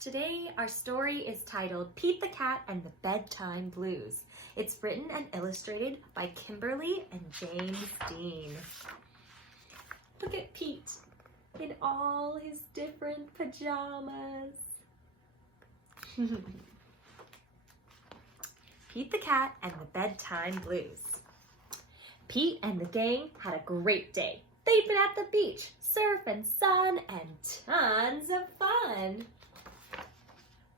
Today our story is titled Pete the Cat and the Bedtime Blues. It's written and illustrated by Kimberly and James Dean. Look at Pete in all his different pajamas. Pete the Cat and the Bedtime Blues. Pete and the gang had a great day. They'd been at the beach, surf and sun, and tons of fun.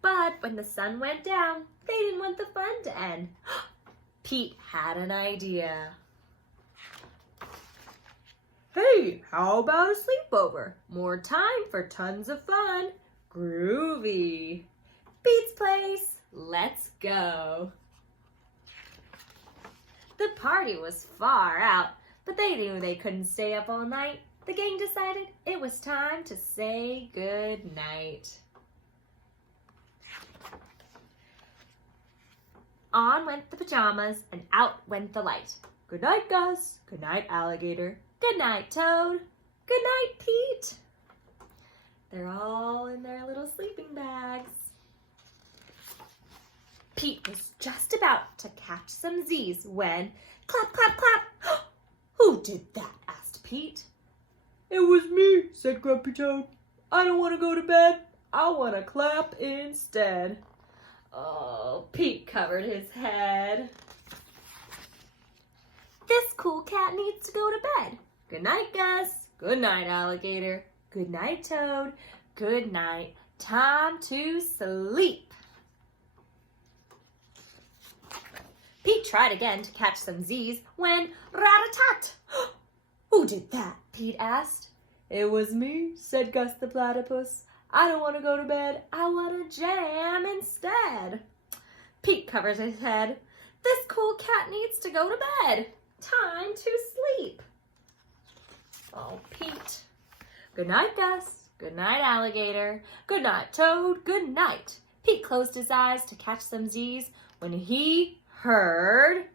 But when the sun went down, they didn't want the fun to end. Pete had an idea. Hey, how about a sleepover? More time for tons of fun. Groovy. Pete's place, let's go. The party was far out, but they knew they couldn't stay up all night. The gang decided it was time to say good night. On went the pajamas and out went the light. Good night, Gus. Good night, Alligator. Good night, Toad. Good night, Pete. They're all in their little sleeping bags. Pete was just about to catch some Z's when, clap, clap, clap. Who did that? Asked Pete. It was me, said Grumpy Toad. I don't want to go to bed. I want to clap instead. Oh, Pete covered his head. This cool cat needs to go to bed. Good night, Gus. Good night, Alligator. Good night, Toad. Good night. Time to sleep. Pete tried again to catch some Z's when rat-a-tat. Who did that? Pete asked. It was me, said Gus the Platypus. I don't want to go to bed. I want to jam instead. Pete covers his head. This cool cat needs to go to bed. Time to sleep. Oh, Pete. Good night, Gus. Good night, Alligator. Good night, Toad. Good night. Pete closed his eyes to catch some Z's when he heard...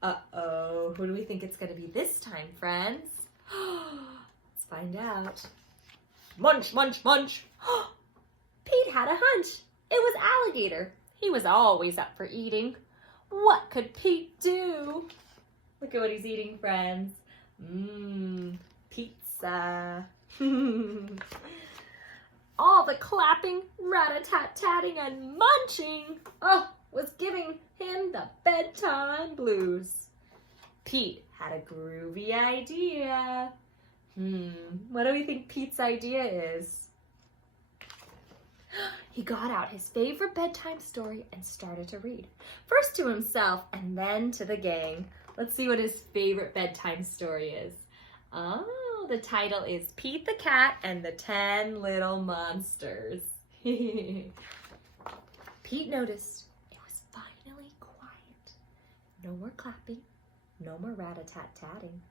Uh-oh. Who do we think it's going to be this time, friends? Let's find out. Munch, munch, munch. Pete had a hunch. It was Alligator. He was always up for eating. What could Pete do? Look at what he's eating, friends. Pizza. All the clapping, rat-a-tat-tatting, and munching was giving him the bedtime blues. Pete had a groovy idea. What do we think Pete's idea is? He got out his favorite bedtime story and started to read. First to himself and then to the gang. Let's see what his favorite bedtime story is. Oh, the title is Pete the Cat and the 10 Little Monsters. Pete noticed it was finally quiet. No more clapping, no more rat-a-tat-tatting,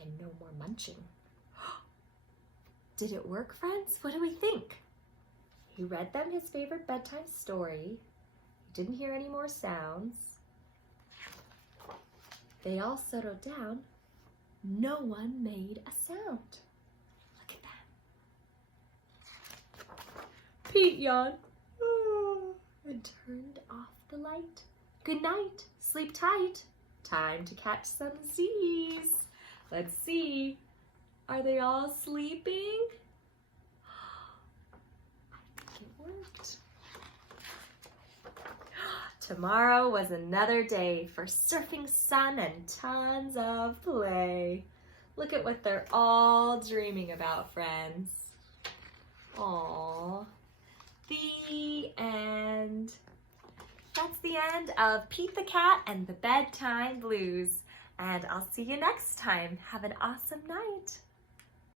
and no more munching. Did it work, friends? What do we think? He read them his favorite bedtime story. He didn't hear any more sounds. They all settled down. No one made a sound. Look at that. Pete yawned and turned off the light. Good night. Sleep tight. Time to catch some Z's. Let's see. Are they all sleeping? I think it worked. Tomorrow was another day for surfing sun and tons of play. Look at what they're all dreaming about, friends. Aww. The end. That's the end of Pete the Cat and the Bedtime Blues. And I'll see you next time. Have an awesome night.